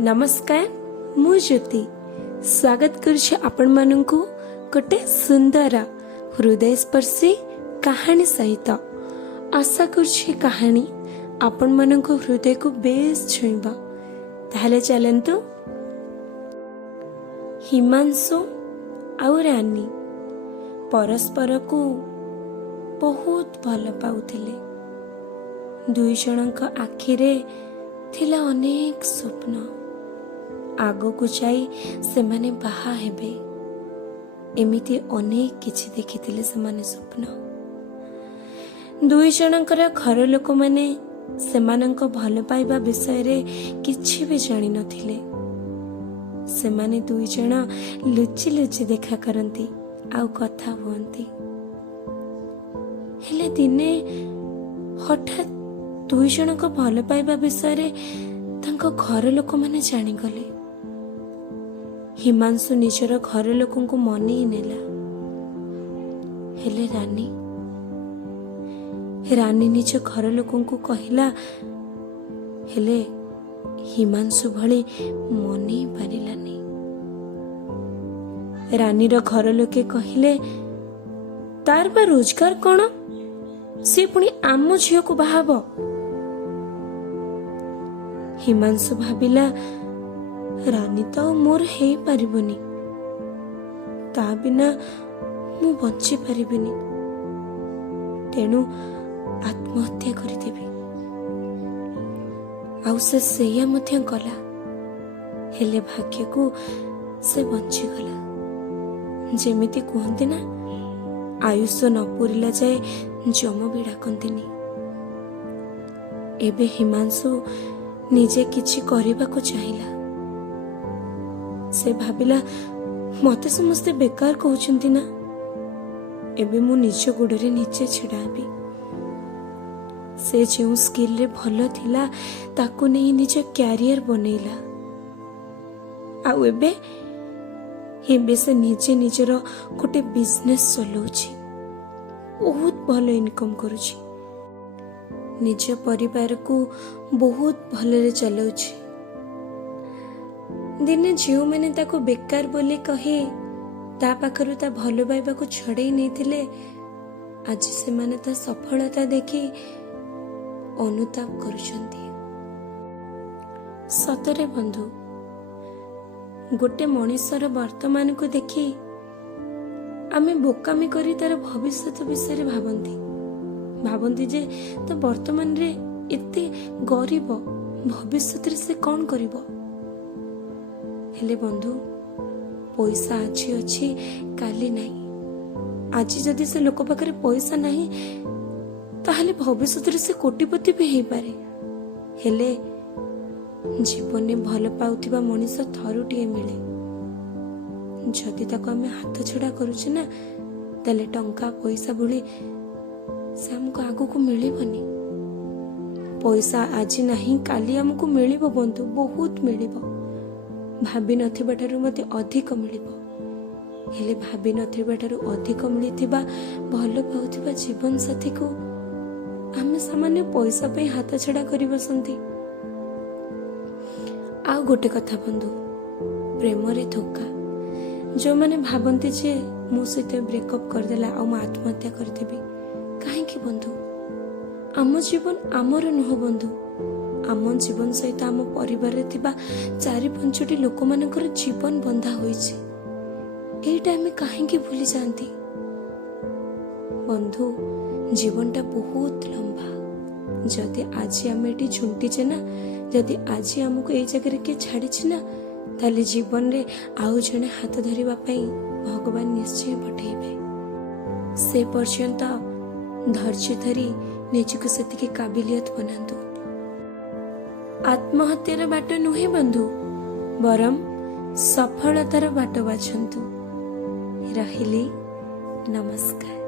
नमस्कार मु ज्योति स्वागत करुछि आपण माननकु गोटे सुंदर हृदय स्पर्शी कहानी सहित। आशा करुछि कहानी आपण माननकु हृदय को बेस छुईबा। ताहले चलंतु। हिमांशु आउ रानी परस्पर को बहुत भल पाउथिले। दुई जनक आखिरे थिला अनेक स्वप्न। आगो को जाई से माने बाहा हेबे एमिति अनेक किछि देखिथिले सेमाने स्वप्न। दुई जनकर घर लोक माने सेमानंक भल पाइबा विषय रे किछि भी जानि नथिले। सेमाने दुई जण लुचि लुचि देखा करंती आउ कथा हुअंती। हेले दिने हठात दुई जनक भल पाइबा विषय रे तांको घर लोक माने जानि गले। हिमांशु निजर घर लोकन को मने ही नेला। हेले रानी निज घर लोकन को कहिला, हेले हिमांशु भली मने ही पारिलानी। रानीर घर लोके कहिले, तार बा रोजगार कौन, से पुणी आम झियो को बाहाब। हिमांशु भाबिला, रानी तो मोर हे पारिबनी, ता बिना मु बंची पारिबिनी, तेणु आत्महत्या करिदेबी। आउ से सेया मध्य कला। हेले भाग्य को से बंची गला। जेमिति कहंती ना, आयुष न पुरिला जाए जम भी डाकंतीनी। एबे हिमांशु निजे किछि करिबा को चाहिला। से भाबिला, मते समस्ते बेकार कहउचंती ना, एबे मु निज गोडरे निजे छिडाबी। से जो स्किल रे भलो थिला ताको नै निज कैरियर बनेला। आउ एबे से निजे निजर गोटे बिजनेस चलाउछि, बहुत भलो इनकम करूछि, निज परिवार को बहुत भलरे चलाउछि। दिने झियो मैंने ताको बेकार बोली कहे ता पाखरु ता भलो पाइबा को छड़ेई नहीं थिले, आज से माने ता सफलता देखी अनुताप करुछंती। सतरे बंधु, गोटे मनुष्यर वर्तमान को देखी आमे बोकामी करी तार भविष्य विषय भावंती जे तो वर्तमान रे एते गरीब, भविष्य रे से कौन करिबो। हेले बंधु, पैसा आज अच्छी काली नहीं। आज जदि से लोक पाखरे पैसा नहीं ताहले भविष्य से कोटिपति भी हो पारे। हेले जीवन में भल पाउथिबा मनीष थरुटिए मिले। जदि ताको आमे हाथ छड़ा करूचे ना, ताले टंका पैसा भली से हमको आगो को मिलिबनी। पैसा आज नहीं काली हमको मिलिबो बंधु, बहुत मिलिबो। भाबी नथिबा ठारू मते अधिक मिलिबो। हेले भाबी नथिबा ठारू अधिक मिलिथिबा भल पाउथिबा जीवन साथी को आमे सामान्य पैसा पे हाथ छड़ा करि बसंती। आ गोटे कथा बंधु, प्रेम रे धोखा। जो माने भाबंती जे मो सहित ब्रेकअप कर देला आ म आत्महत्या कर देबी, काहे कि बंधु आम जीवन आमर नुह बंधु। आम जीवन सहित आम परिवार रे थिबा 4-5 लोक मानकर जीवन बंधा होईछि। एटा हमें काहे भूली जाती बंधु। जीवनटा बहुत लंबा। जदि आज आम एटी झुंटीचे ना, जदि आज आमको ए जगह के छाड़ी ना, ताले जीवन रे आउ जने हाथ धरिबा पई भगवान निश्चय पठेबे। से पर्यंत धैर्य धरी निजको सेतिके काबिलियत बनांतु। आत्महत्यार बाट नुहे बंधु, बरम सफलतार बाट बाछंतु। रहिले नमस्कार।